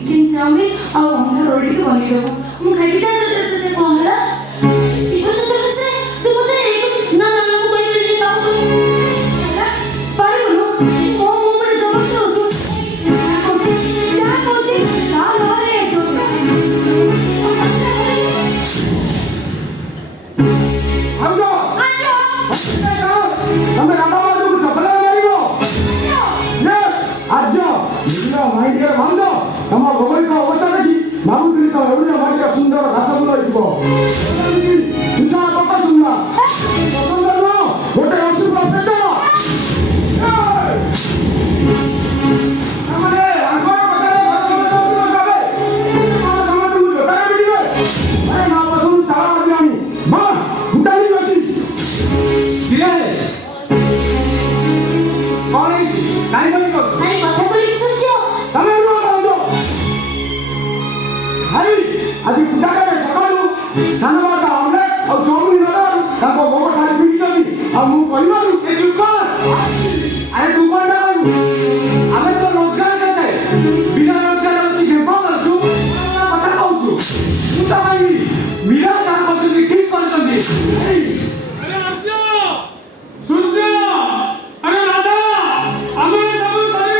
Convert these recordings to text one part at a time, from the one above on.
Chicken chowmein और हमरा रोटी के बनी रहो हम खाई जा दे कहला सीबो तो से तू बोले एक ना ना को कोई नहीं पाऊ ना पाई बोलो ओ मुंह जब तो तू क्या कोची ना लोरे जो आजो हमें रामा बाबू को चपला मारियो यस आजो निरा माई के मांदो ನಮ್ಮ ಗೊಬ್ಬರಿಕ ಅವಸರಕ್ಕೆ ನಾವು ತಿಳಿತ ಎವರಿಯ ಮಾಡಿದ ಸುಂದರ ರಸಗುಲ್ಲ ಇಟ್ಕೋ ಇಂತಹ ಪಕ್ಕ ಸುಂದ ಸುಂದರ ಹೊಟ್ಟೆ ಹಸುಗಳ ಪೆಟ್ಟವ ನಮ್ಮನೆ ಅನ್ಕೋಣ ಬಟ್ಟೆ ಬರಸೋದು ಸಾಬೆ ನಮ್ಮ ಸಮಾಜ ಉಂಟು ತರ ಬಿಡಿವೆ ಅರೆ ನಾವು ಬಸು ತರ ಆದಿಯಾನಿ ಬಾ ಉಂಟಾಲಿ ಬಸಿ ಕಿರೆ ಕಾಲೇಜ್ ನಾಯಿ ಬಳಿ ಕೋ ನಾಯಿ কথা বলি সত্য ತಮೇ আজি পুজারে সকালু ধন্যবাদ আমলেট আর চৌমিন নরম তাকো গোবর খালি বিকিনি আর মু কইবারু এ চুপ কর আরে দুবার না আমি তো লজ্জা করতে বিনা লজ্জা করতে কেমন চুপ না কথা কইছু মুতা ভাই মিরা কাম করতে ঠিক করছন্তি আরে আর্য সূর্য আরে রাধা আমি সব সরি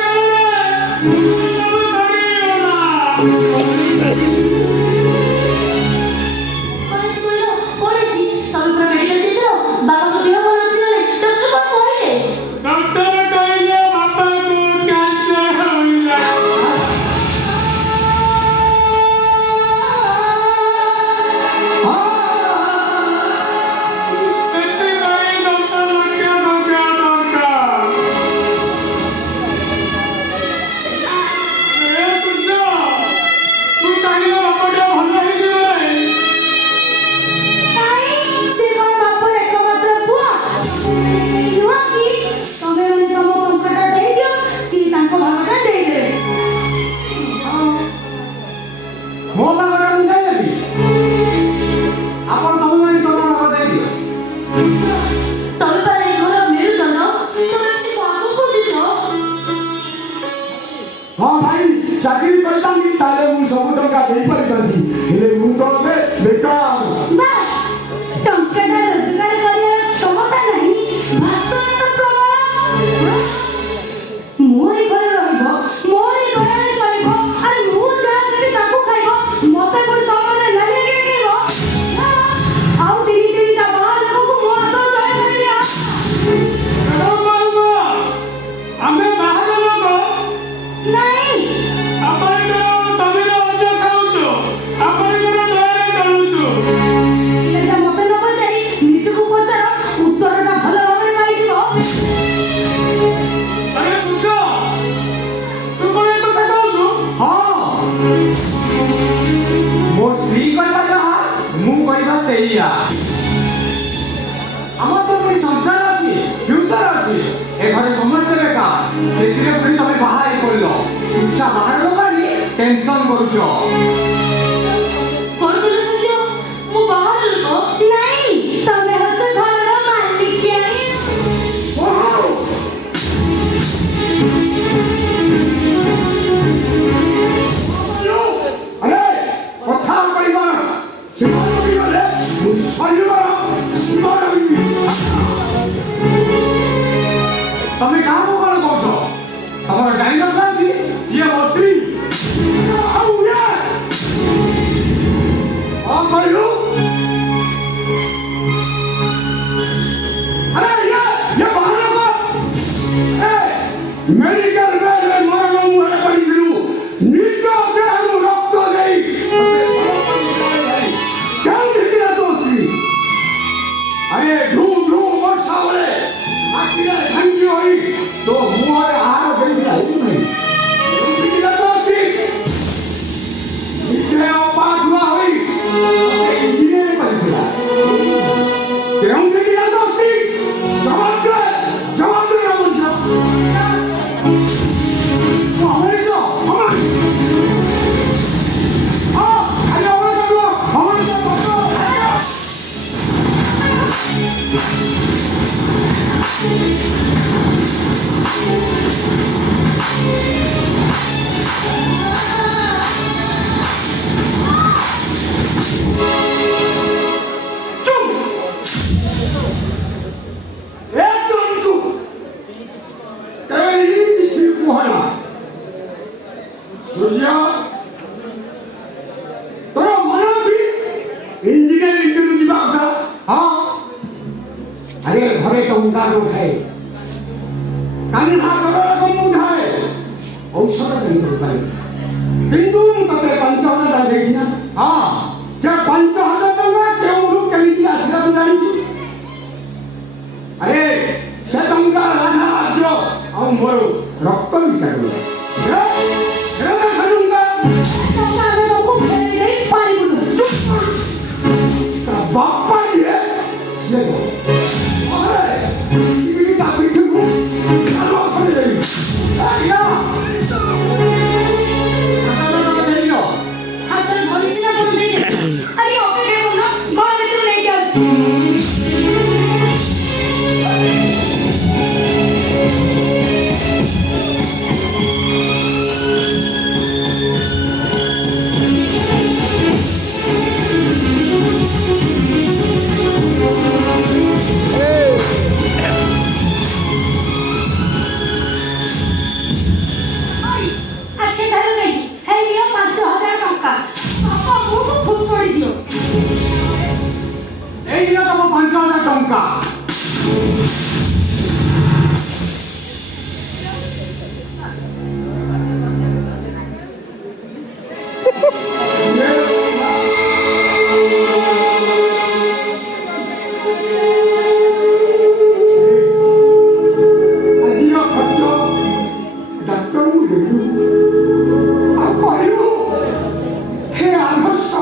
ଚାକିରି କରିଥାନ୍ତି ତାହେଲେ ମୁଁ ସବୁ ଟଙ୍କା ଦେଇପାରିଥାନ୍ତି ହେଲେ ମୁଁ ତ ଏବେ ବେକାର ଟଙ୍କାଟା ରୋଜଗାର କରିବାର କ୍ଷମତା ନାହିଁ ଭାଷଣ ତ ପ୍ରବଳ ମୋରି ଘରେ ରହିବ ମୋରି ଘରେ ଚଳିବ ଆରେ ମୁଁ ଯାହା ଦେବି ତାକୁ ଖାଇବ ମତେ ପୁଣି ତମରେ ନାଲି କେକେଇବ ଆଉ ତିନିଟା ବାହାର ଲୋକକୁ ମୋ ହାତ ଚଳେଇ ଆମେ ବାହାର ଲୋକ ନାଇଁ ମୋ ସ୍ତ୍ରୀ କହିବା ଯାହା ମୁଁ କହିବା ସେଇଆ ଆମର ତ ପୁଣି ସଂସାର ଅଛି ଫ୍ୟୁଚର ଅଛି ଏ ଘରେ ସମସ୍ତେ ବେକାର ସେଥିରେ ପୁଣି ତମେ ବାହା ହେଇ ପଡ଼ିଲ ଇଚ୍ଛା ବାହାର ଦୋକାନୀ ଟେନସନ କରୁଛ କଣ କହିଲ ସୂର୍ଯ୍ୟ ମୁଁ ବାହାର ଲୋକ ନାଇଁ ତମେ ହଉଛ ଘରର ମାଲିକିଆଣି ତମେ କାହାକୁ କଣ କହୁଛ ତମର ଡ୍ରାଇଭର କାହାନ୍ତି ସିଏ ବସି ଆଉ କଣ କହିଲୁ अरे ये बाहर को मेडिकल में मरण मुहरे पड़ी दिलू नीचो देहु रक्त देई क्या दिखला दोस्ती अरे धूम धूम वर्षा होले आखिरे ठंडी होई तो मुहरे हार देई जाई नहीं दिखला दोस्ती इसे पास हुआ होई इंजीनियर पर दिला क्यों दिखला दोस्ती अरे घरे तो उंडा लोग है कान्हा कगरा को मुंडा है औषध नहीं होता है हिंदू तबे 5000 देखिना हां जे 5000 टका केउरु केमिति आश्रम जानिछु अरे से टंका राधा आजो आ मोर रक्त मिटागो से खनुंगा टंका में तो को फेरे दे पारिबुनु बापा ये से 이미 다 비틀고 나도 아프게 되니 아니야 나도 되니요 하여튼 정신을 보면 되지 아니 어떻게 되구나 거기서 좀 얘기하지 ଏଇନା ତମ 5000 ଟଙ୍କା ଆଜିର ଖର୍ଚ୍ଚ ଡାକ୍ତରଙ୍କୁ ଦେଇଦେବୁ ଆଉ କହିବୁ ହେ ଆଦର୍ଶ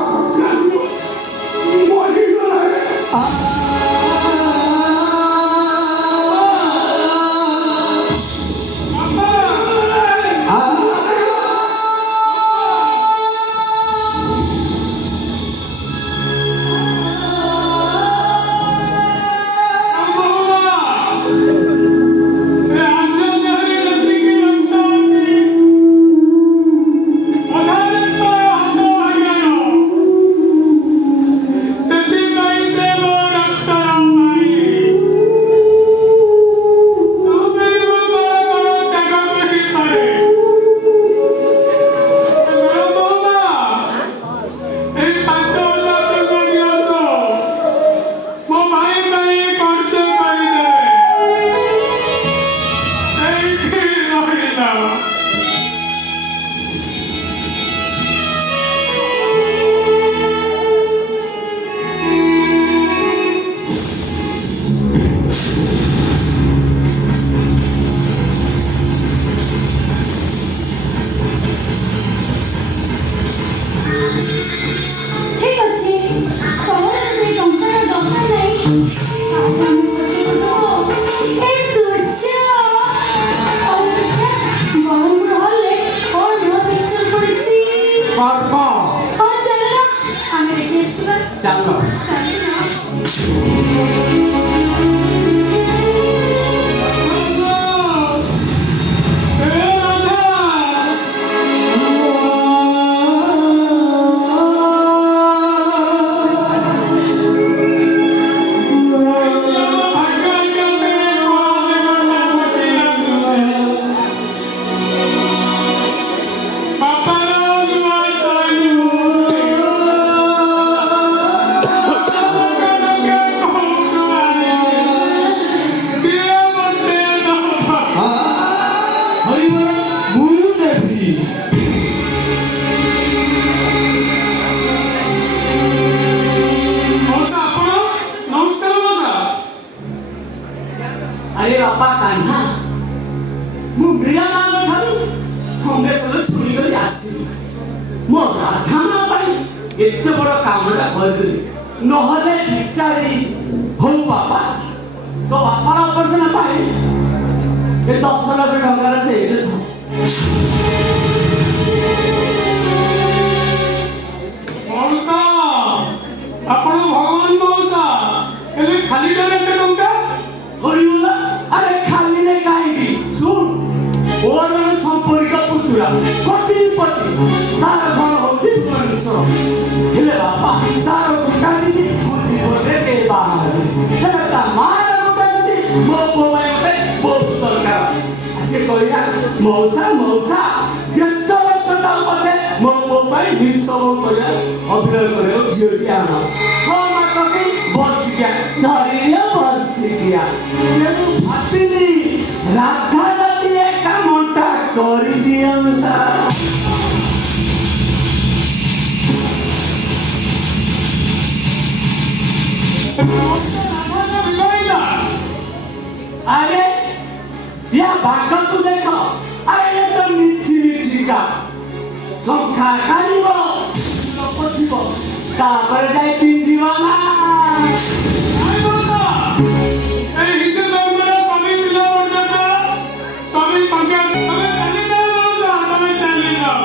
Wow. ଏତେ ବଡ଼ କାମଟା କରିଦେଲି ନହେଲେ ବିଚାରି ହଉ ବାପା ତୋ ବାପାର ଅପରେସନ ପାଇଁ ଏ 10 ଲକ୍ଷ ଟଙ୍କାର ଚେକ୍ ମଉସା ଆପଣ ଭଗବାନ ମଉସା ଏବେ ଖାଲି ଏତେ ଟଙ୍କା ହରିଗଲା ଆରେ ଖାଲିରେ କାହିଁକି ଶୁଣ ମୋର ସମ୍ପର୍କ ପୁତୁରା କୋଟିପତି ତାର ଘର ହଉଛି ଭୁବନେଶ୍ୱର ହେଲେ ବାପା ତାର ଗୋଟାଛି ବୁଦ୍ଧିପଟେ କେହି ବାହାରେ ହେଲେ ତା ମାର ଗୋଟାଛି ମୋ ପୁଅ ପାଇଁ ଗୋଟେ ବହୁତ ଦରକାର ସେ କହିଲା ମଉସା ମଉସା ଯେତେବେଳେ ତାକୁ ପଛେ ମୋ ପୁଅ ପାଇଁ ଜିନିଷ ମୋ କରିବା ଅଭିନୟ କରିବାକୁ ଝିଅଟି ଆଣ 6 ମାସ କି ବର୍ଷିକିଆ ଧରିଲେ ବର୍ଷିକିଆ ତେଣୁ ଭାବିଲି ରାଧା ଯଦି ଏ କାମଟା କରିଦିଅନ୍ତା আরে ইয়া বাঘକୁ ଦେଖ আরে ଏ ତ ମିଛିକା ସଂଖ୍ୟା କାଢିବ ଲୋକ ଥିବ ତାପରେ ଯାଇ ପିନ୍ଧିବ ନା ନାଇଁ ମଉସା এই ହିନ୍ଦୁ ଧର୍ମର ସବି ପିଲା ପର୍ଯ୍ୟନ୍ତ ତମେ ସଂଖ୍ୟା ତମେ ଚାଲିଯାଅ ମଉସା ତମେ ଚାଲିଯାଅ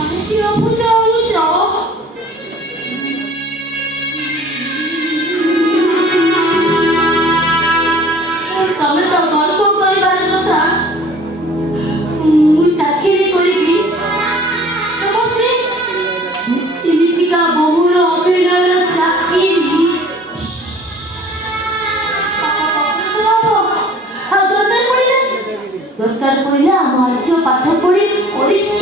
আমি কি অপূজা অনুজ ତମେ ତ ଗର୍ବ କରିବାର କଥା ମୁଁ ଚାକିରି କରିବି ମିଛିକା ବହୁର ଅଭିନୟର ଚାକିରି ଦରକାର ପଡ଼ିଲେ ଆମ ଝିଅ ପାଠ ପଢ଼ି ପରୀକ୍ଷା